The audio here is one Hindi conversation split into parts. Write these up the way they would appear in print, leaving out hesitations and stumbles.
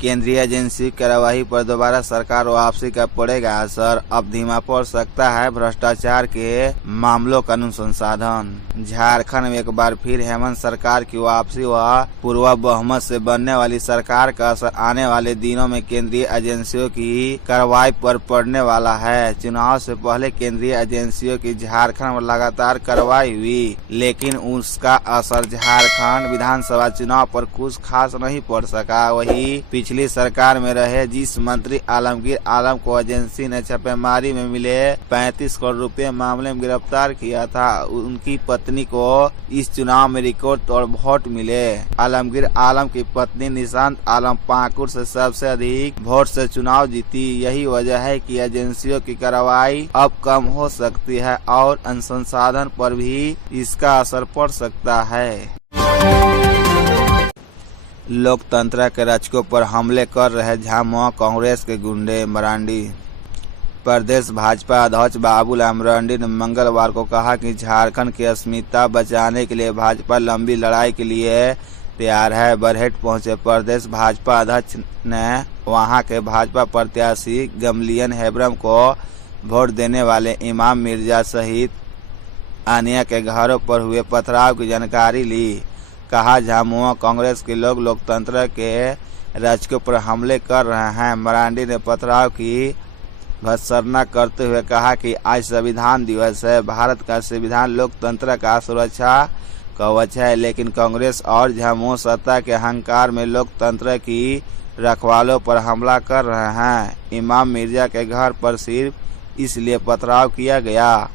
केंद्रीय एजेंसी की कार्यवाही पर दोबारा सरकार वापसी का पड़ेगा असर। अब धीमा पड़ सकता है भ्रष्टाचार के मामलों का अनुसंधान। झारखंड में एक बार फिर हेमंत सरकार की वापसी व पूर्व बहुमत से बनने वाली सरकार का असर आने वाले दिनों में केंद्रीय एजेंसियों की कार्रवाई पर पड़ने वाला है। चुनाव से पहले केंद्रीय एजेंसियों की झारखंड में लगातार कार्रवाई हुई, लेकिन उसका असर झारखंड विधानसभा चुनाव पर कुछ खास नहीं पड़ सका। वही पिछली सरकार में रहे जिस मंत्री आलमगीर आलम को एजेंसी ने छापेमारी में मिले 35 करोड़ रुपए मामले में गिरफ्तार किया था, उनकी पत्नी को इस चुनाव में रिकॉर्ड तोड़ वोट मिले। आलमगीर आलम की पत्नी निशांत आलम पाकुड़ से सबसे अधिक वोट से चुनाव जीती। यही वजह है कि एजेंसियों की कार्रवाई अब कम हो सकती है और अनुसंधान पर भी इसका असर पड़ सकता है। लोकतंत्र के रक्षकों पर हमले कर रहे झामुमो कांग्रेस के गुंडे। मरांडी प्रदेश भाजपा अध्यक्ष बाबूलाल मरांडी ने मंगलवार को कहा कि झारखंड की अस्मिता बचाने के लिए भाजपा लंबी लड़ाई के लिए तैयार है। बरहेट पहुंचे प्रदेश भाजपा अध्यक्ष ने वहां के भाजपा प्रत्याशी गमलियन हेब्रम को वोट देने वाले इमाम मिर्जा सहित अन्य के घरों पर हुए पथराव की जानकारी ली। कहा झामुमो कांग्रेस के लोग लोकतंत्र के रक्षकों पर हमले कर रहे हैं। मरांडी ने पथराव की भर्त्सना करते हुए कहा कि आज संविधान दिवस है। भारत का संविधान लोकतंत्र का सुरक्षा कवच है, लेकिन कांग्रेस और झामुमो सत्ता के अहंकार में लोकतंत्र की रखवालों पर हमला कर रहे हैं। इमाम मिर्जा के घर पर सिर्फ इसलिए पथराव किया गया।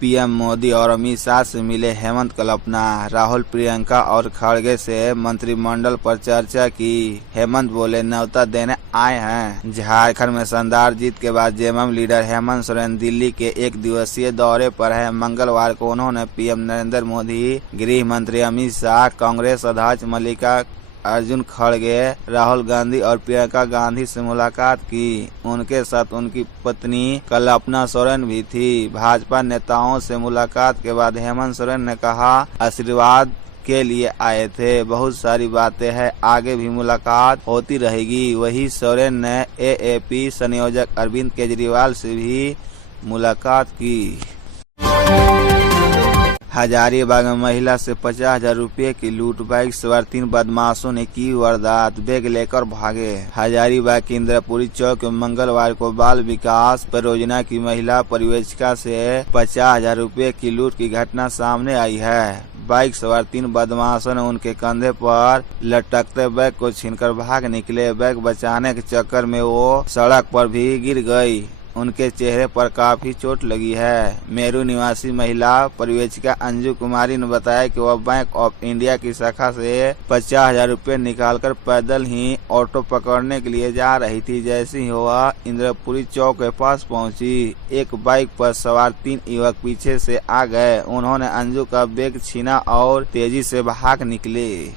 पीएम मोदी और अमित शाह से मिले हेमंत कल्पना। राहुल, प्रियंका और खड़गे से मंत्रिमंडल पर चर्चा की। हेमंत बोले न्योता देने आए हैं। झारखंड में शानदार जीत के बाद जेएमएम लीडर हेमंत सोरेन दिल्ली के एक दिवसीय दौरे पर है। मंगलवार को उन्होंने पीएम नरेंद्र मोदी, गृह मंत्री अमित शाह, कांग्रेस अध्यक्ष मल्लिकार्जुन खड़गे, राहुल गांधी और प्रियंका गांधी से मुलाकात की। उनके साथ उनकी पत्नी कल्पना सोरेन भी थी। भाजपा नेताओं से मुलाकात के बाद हेमंत सोरेन ने कहा, आशीर्वाद के लिए आए थे, बहुत सारी बातें हैं, आगे भी मुलाकात होती रहेगी। वही सोरेन ने एएपी संयोजक अरविंद केजरीवाल से भी मुलाकात की। हजारीबाग में महिला से 50,000 रुपये की लूट। बाइक सवार 3 बदमाशों ने की वारदात, बैग लेकर भागे। हजारीबाग के इंद्रपुरी चौक में मंगलवार को बाल विकास परियोजना की महिला पर्यवेक्षिका से 50,000 रुपये की लूट की घटना सामने आई है। बाइक सवार 3 बदमाशों ने उनके कंधे पर लटकते बैग को छीनकर भाग निकले। बैग बचाने के चक्कर में वो सड़क पर भी गिर गई। उनके चेहरे पर काफी चोट लगी है। मेरू निवासी महिला पर्यवेक्षिका अंजू कुमारी ने बताया कि वह बैंक ऑफ इंडिया की शाखा से 50,000 रुपये निकालकर पैदल ही ऑटो पकड़ने के लिए जा रही थी। जैसे ही वह इंद्रपुरी चौक के पास पहुंची, एक बाइक पर सवार 3 युवक पीछे से आ गए। उन्होंने अंजू का बैग छीना और तेजी से भाग निकले।